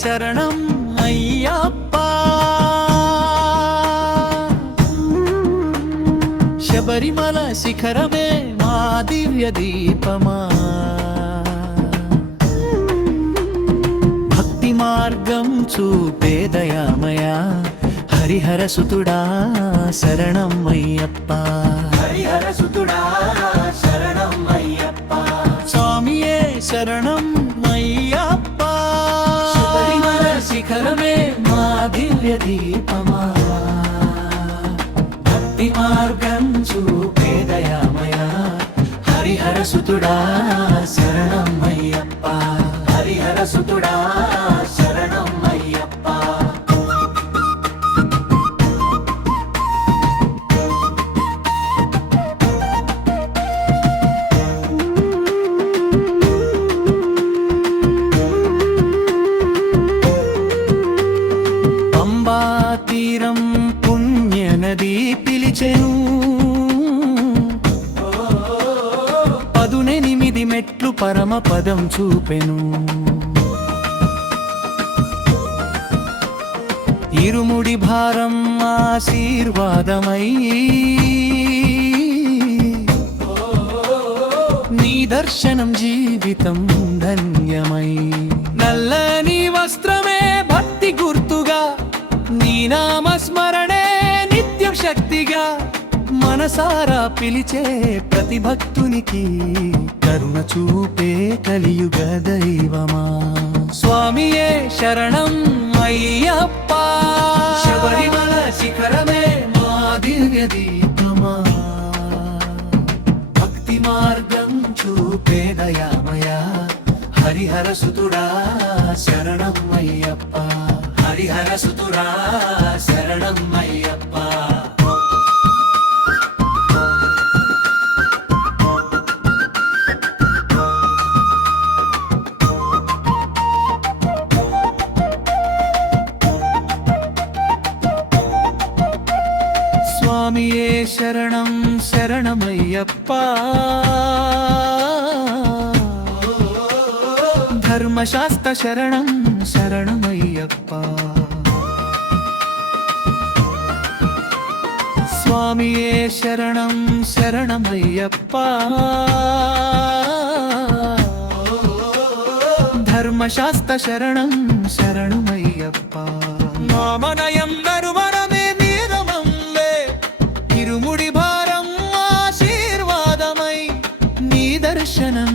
శరణం అయ్యప్ప శబరిమల శిఖరమే మా దివ్య దీపమా భక్తి మార్గం చూపే దయామయా హరిహర సుతుడా శరణం అయ్యప్ప హరిహర సుతుడా శరణం అయ్యప్ప స్వామియే శరణం అయ్యప్ప శబరిమల శిఖరమే మా దివ్య దీపమా భక్తి మార్గం చూపే దయామయా హరిహర సుతుడా శరణం అయ్యప్ప హరిహర సుతుడా శరణం అయ్యప్ప పంబా తీరం పుణ్య నది పిలిచెను 18 మెట్లు పరమ పదం చూపెను ఇరుముడి భారం ఆశీర్వాదమై నీ దర్శనం జీవితం ధన్యమై నల్లని వస్త్రమే భక్తి గుర్తుగా నీ నామస్మరణే నిత్యం శక్తిగా మనసారా పిలిచే ప్రతి భక్తునికి కరుణ చూపే కలియుగ దైవమా స్వామియే శరణం అయ్యప్ప శబరిమల శిఖరమే మా దివ్య దీపమా భక్తి మార్గం చూపే దయామయా హరిహర సుతుడా శరణం అయ్యప్ప హరిహర సుతుడా శరణం అయ్యప్ప స్వామియే శరణం శరణమయ్యప్ప ధర్మశాస్త్ర శరణం శరణమయ్యప్ప స్వామియే శరణం శరణమయ్యప్ప ధర్మశాస్త్ర శరణం శరణమయ్యప్ప మామనయం నరుమరమే నీరమంలే ఇరుముడి భారం ఆశీర్వాదమై నీ దర్శనం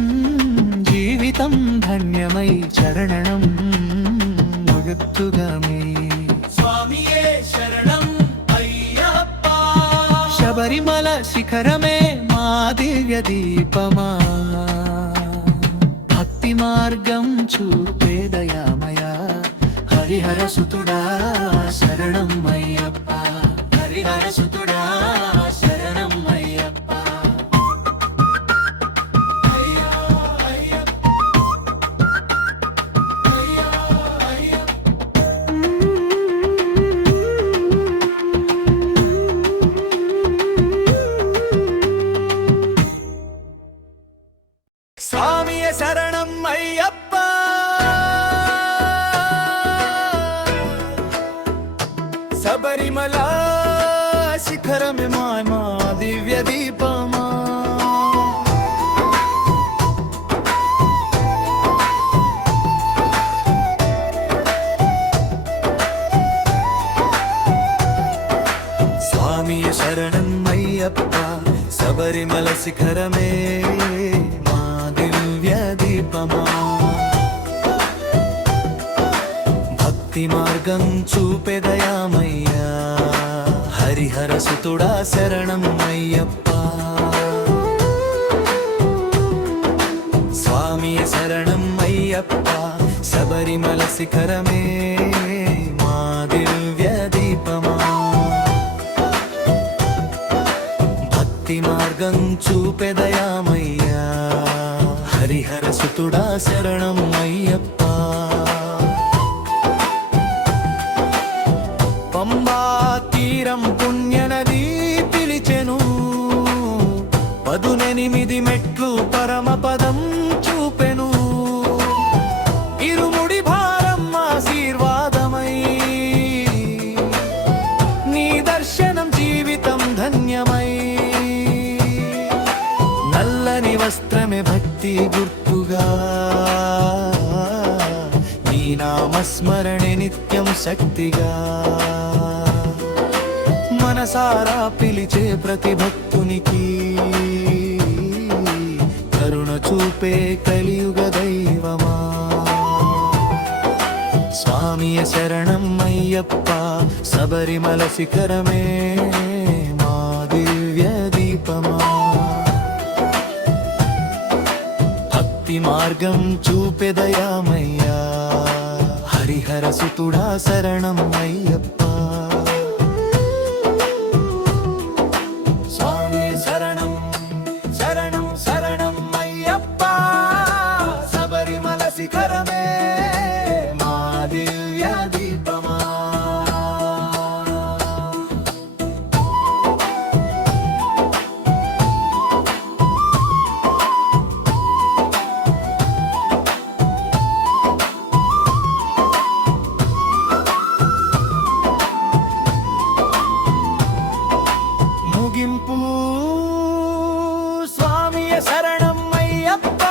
జీవితం ధన్యమై చరణం ముగుత్తుగమే స్వామియే శరణం అయ్యప్ప శబరిమల శిఖరమే మా దివ్య దీపమా భక్తి మార్గం చూపే దయామయా హరిహర సుతుడా శరణం అయ్యప్ప హరిహర సుతుడా శరణం అయ్యప్ప స్వామియే శరణం అయ్యప్ప శబరిమల శిఖరమే మా దివ్య దీపమా స్వామియే శరణం అయ్యప్ప శబరిమల శిఖరమే మా దివ్య దీపమా భక్తి మార్గం చూపే దయామయ్యా హరిహర సుతుడా శరణం అయ్యప్ప స్వామియే శరణం అయ్యప్ప శబరిమల శిఖరమే మా దివ్య దీపమా భక్తి మార్గం చూపే దయామయ్యా హరిహర సుతుడా శరణం అయ్యప్ప పంబా తీరం పుణ్యనది పిలిచెను 18 మెట్లు పరమ పదం చూపెను ఇరుముడి భారం ఆశీర్వాదమై వస్త్రమే భక్తి గుర్తుగా నీ నామస్మరణే నిత్యం శక్తిగా మనసారా పిలిచే ప్రతి భక్తునికి కరుణ చూపే కలియుగ దైవమా స్వామియ శరణం అయ్యప్ప శబరిమల శిఖరమే మా దివ్య దీపమా భక్తి మార్గం చూపెదయామయ్యా హరిహర సుతుడా శరణం అయ్యప్ప స్వామి శరణం శరణం శరణం అయ్యప్ప శబరిమల శిఖరమే మా దివ్య దీపమా ముగింపు స్వామియ శరణం అయ్యప్ప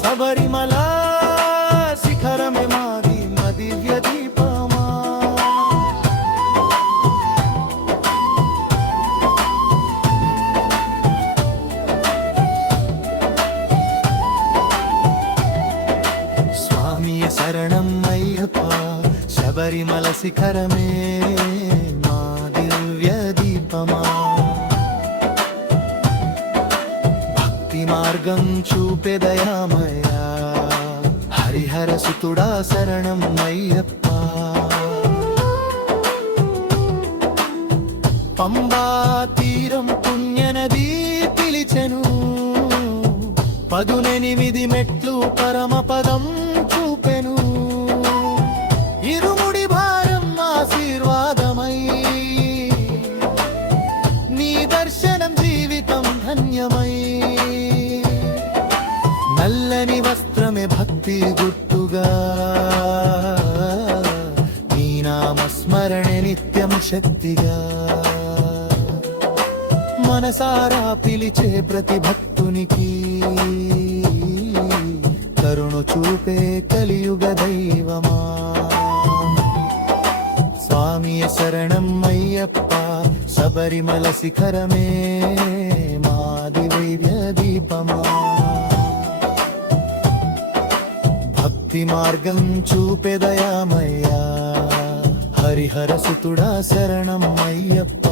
శబరిమల శిఖరమే మాది మా దివ్య దీపమా స్వామియ శరణం అయ్యప్ప శబరిమల శిఖరమే మా దివ్య దీపమా భక్తి మార్గం చూపెదయామయ్యా హరిహర సుతుడా శరణం అయ్యప్ప పంబా తీరం పుణ్యనది పిలిచెను 18 మెట్లు పరమ పదం చూపెను ఇరుముడి భారం ఆశీర్వాదమై నీ దర్శనం జీవితం ధన్యమై నల్లని వస్త్రమే భక్తి గుర్తుగా నీ నామస్మరణే నిత్యం శక్తిగా మనసారా పిలిచే ప్రతి భక్తునికి కరుణ చూపే కలియుగ దైవమా స్వామియ శరణం అయ్యప్ప శబరిమల శిఖరమే మా దివ్య దీపమా భక్తి మార్గం చూపెదయామయ్యా హరిహర సుతుడా శరణం అయ్యప్ప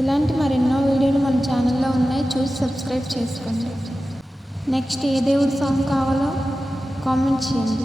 ఇలాంటి మరెన్నో వీడియోలు మన ఛానల్లో ఉన్నాయి, చూసి సబ్స్క్రైబ్ చేసుకోండి. నెక్స్ట్ ఏ దేవుడి సాంగ్ కావాలో కామెంట్ చేయండి.